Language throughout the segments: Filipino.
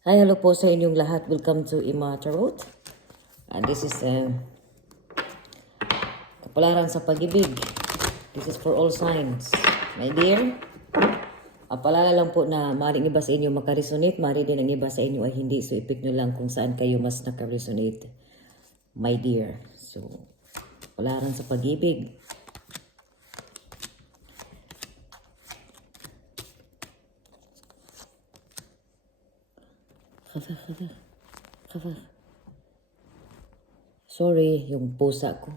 Hi, hello po sa inyong lahat. Welcome to Ima Tarot. And this is uh, Kapalaran sa Pag-ibig. This is for all signs. My dear, paalala lang po na maaaring iba sa inyo makaresonate, maaari din ang iba sa inyo ay hindi. So, ipik nyo lang kung saan kayo mas nakaresonate. My dear. So, Kapalaran sa Pag-ibig. Khafaf, khafaf. Khafaf. Sorry, yung pusa ko.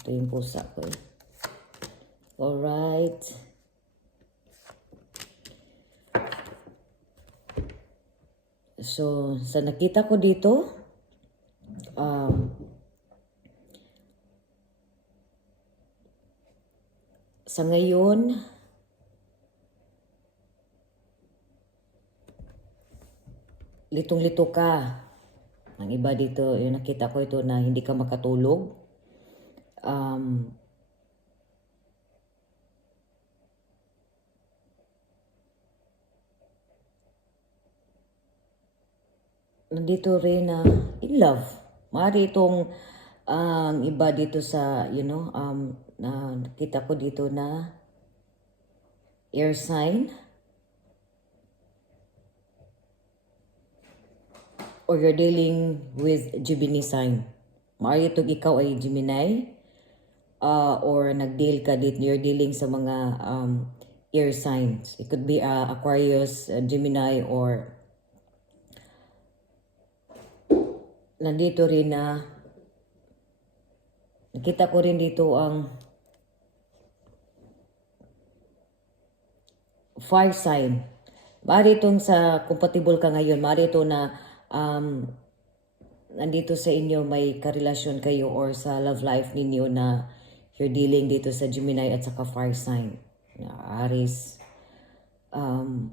Ito yung pusa ko eh. Alright. So, sa nakita ko dito, um, sa ngayon, litong-lito ka. Ang iba dito, yung nakita ko ito na hindi ka makatulog. Um, nandito rin na in love. Mari itong ang iba dito sa, you know, um, na nakita ko dito na air sign. Or you're dealing with Gemini sign. Maaari itong ikaw ay Gemini uh, or nag-deal ka dito, you're dealing sa mga um, air signs. It could be uh, Aquarius, uh, Gemini, or nandito rin na nakita ko rin dito ang fire sign. Maaari itong sa compatible ka ngayon, maaari ito na um, nandito sa inyo may karelasyon kayo or sa love life ninyo na you're dealing dito sa Gemini at saka fire sign na Aries. Um,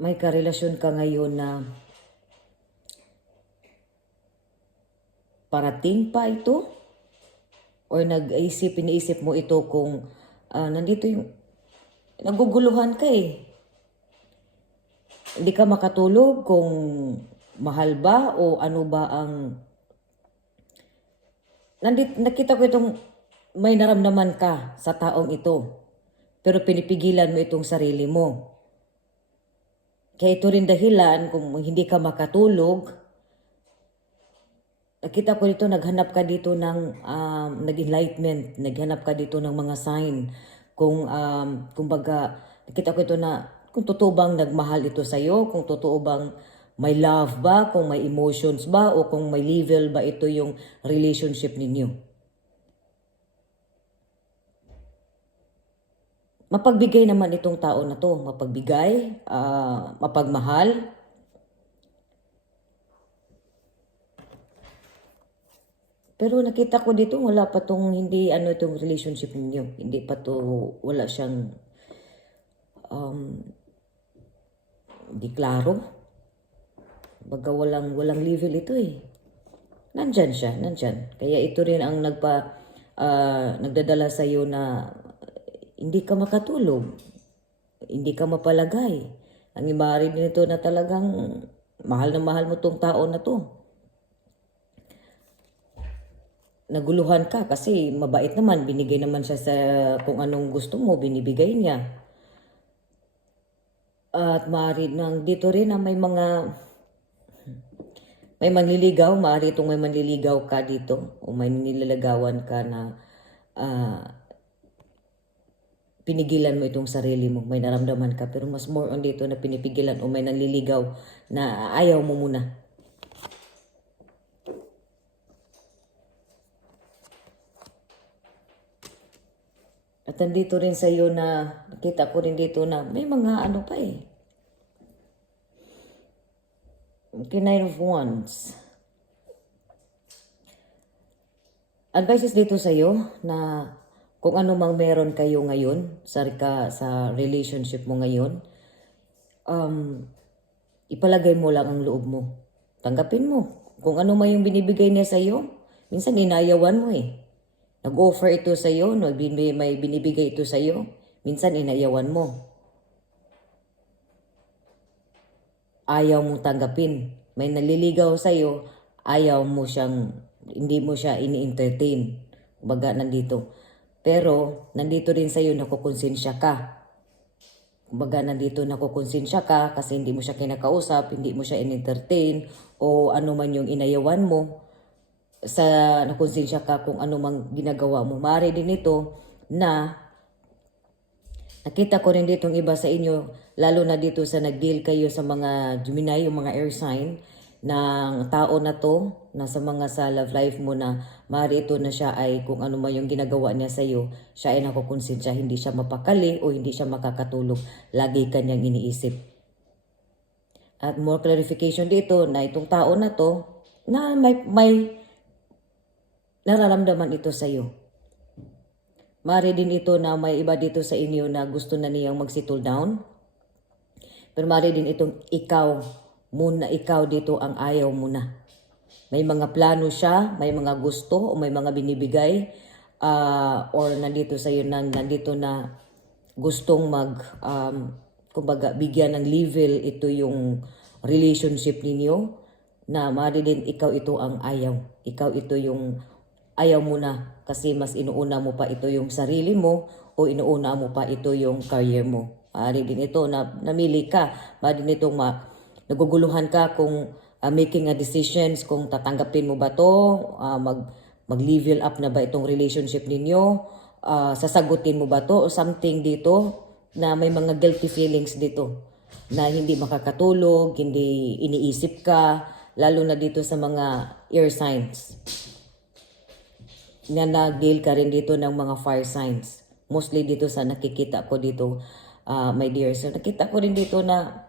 may karelasyon ka ngayon na parating pa ito? Or nag-isip, iniisip mo ito kung ah, nandito yung naguguluhan ka eh hindi ka makatulog kung mahal ba o ano ba ang nandit nakita ko itong may naramdaman ka sa taong ito pero pinipigilan mo itong sarili mo. Kaya ito rin dahilan kung hindi ka makatulog. Nakita ko dito naghanap ka dito ng um, nag-enlightenment naghanap ka dito ng mga sign kung um, kumbaga nakita ko ito na kung totoo bang nagmahal ito sa iyo, kung totoo bang may love ba, kung may emotions ba, o kung may level ba ito yung relationship ninyo. Mapagbigay naman itong tao na to, mapagbigay, ah, mapagmahal. Pero nakita ko dito, wala pa tong hindi ano itong relationship ninyo. Hindi pa to, wala siyang um, di klaro. Baga walang, walang level ito eh. Nandyan siya, nandyan. Kaya ito rin ang nagpa, ah, nagdadala sa iyo na hindi ka makatulog. Hindi ka mapalagay. Ang imari nito na talagang mahal na mahal mo tong tao na to. Naguluhan ka kasi mabait naman. Binigay naman siya sa kung anong gusto mo, binibigay niya. At maaari nang dito rin na may mga may manliligaw, maaari itong may manliligaw ka dito o may nilalagawan ka na ah, pinigilan mo itong sarili mo, may naramdaman ka pero mas more on dito na pinipigilan o may nanliligaw na ayaw mo muna. At nandito rin sa iyo na nakita ko rin dito na may mga ano pa eh. Okay, Nine of Wands. Advices dito sa iyo na kung ano mang meron kayo ngayon sa, sa relationship mo ngayon, um, ipalagay mo lang ang loob mo. Tanggapin mo. Kung ano man yung binibigay niya sa iyo, minsan inayawan mo eh. Nag-offer ito sa iyo, no? May binibigay ito sa iyo, minsan inayawan mo. Ayaw mong tanggapin. May naliligaw sa'yo, ayaw mo siyang, hindi mo siya ini-entertain. Baga nandito. Pero, nandito rin sa'yo, nakukonsensya ka. Kumbaga, nandito nakukonsensya ka kasi hindi mo siya kinakausap, hindi mo siya in-entertain, o ano man yung inayawan mo, sa nakonsensya ka kung ano mang ginagawa mo. Maaari din ito na nakita ko rin dito iba sa inyo, lalo na dito sa nag-deal kayo sa mga Gemini, yung mga air sign, ng tao na to, na sa mga sa love life mo na maaari ito na siya ay kung ano man yung ginagawa niya sa iyo, siya ay nakukonsensya, hindi siya mapakali o hindi siya makakatulog. Lagi kanyang iniisip. At more clarification dito na itong tao na to, na may, may nararamdaman ito sa iyo. Mari din ito na may iba dito sa inyo na gusto na niyang mag-settle down. Pero mari din itong ikaw muna, ikaw dito ang ayaw mo na. May mga plano siya, may mga gusto, o may mga binibigay, ah, or nandito sa iyo nang nandito na gustong mag, um, kumbaga, bigyan ng level ito yung relationship ninyo, na mari din ikaw ito ang ayaw. Ikaw ito yung ayaw mo na kasi mas inuuna mo pa ito yung sarili mo o inuuna mo pa ito yung career mo. Maaari din ito na namili ka. Maaari din itong ma, naguguluhan ka kung ah, making a decisions kung tatanggapin mo ba to, ah, mag mag-level up na ba itong relationship ninyo, ah, sasagutin mo ba to o something dito na may mga guilty feelings dito na hindi makakatulog, hindi iniisip ka, lalo na dito sa mga air signs na nag-deal ka rin dito ng mga fire signs. Mostly dito sa nakikita ko dito, ah, my dear. So nakita ko rin dito na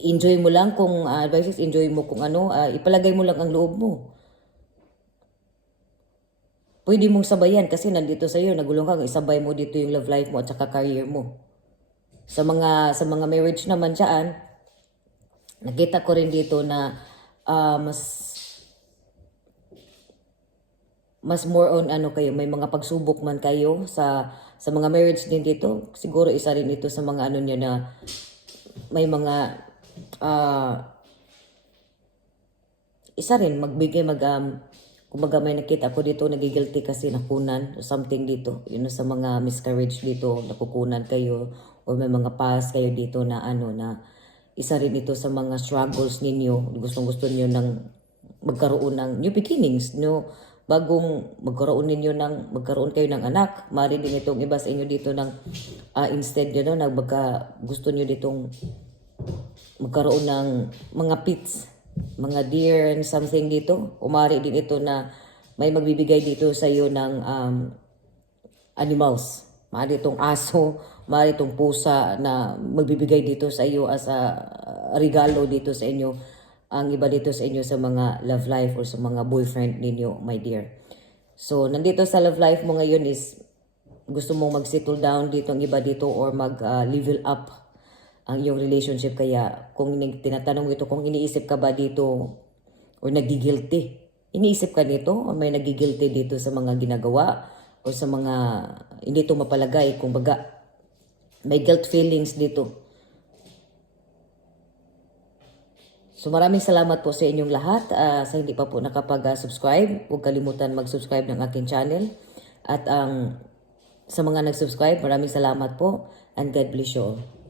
enjoy mo lang kung uh, advices, enjoy mo kung ano, ah, ipalagay mo lang ang loob mo. Pwede mong sabayan kasi nandito sa iyo, nagulong ka, isabay mo dito yung love life mo at saka career mo. Sa mga sa mga marriage naman diyan, nakita ko rin dito na ah, mas mas more on ano kayo, may mga pagsubok man kayo sa sa mga marriage din dito. Siguro isa rin ito sa mga ano niyo na may mga ah isa rin magbigay mag um, kumbaga may nakita ko dito nagigilty kasi nakunan or something dito yun sa mga miscarriage dito nakukunan kayo or may mga past kayo dito na ano na isa rin ito sa mga struggles ninyo gustong gusto niyo ng magkaroon ng new beginnings no bagong magkaroon ninyo ng magkaroon kayo ng anak mari din itong iba sa inyo dito ng ah, instead yun no nagbaga gusto niyo ditong magkaroon ng mga pits, mga deer and something dito. Umari din ito na may magbibigay dito sa iyo ng um, animals. Maaari itong aso, maaari itong pusa na magbibigay dito sa iyo as a uh, regalo dito sa inyo. Ang iba dito sa inyo sa mga love life or sa mga boyfriend ninyo, my dear. So, nandito sa love life mo ngayon is gusto mong mag-settle down dito ang iba dito or mag-level up ang iyong relationship. Kaya kung tinatanong ito, kung iniisip ka ba dito or nagigilty, iniisip ka dito o may nagigilty dito sa mga ginagawa o sa mga hindi ito mapalagay. Kung baga, may guilt feelings dito. So maraming salamat po sa inyong lahat. Ah, sa hindi pa po nakapag-subscribe, huwag kalimutan mag-subscribe ng aking channel. At ang sa mga nag-subscribe, maraming salamat po and God bless you all.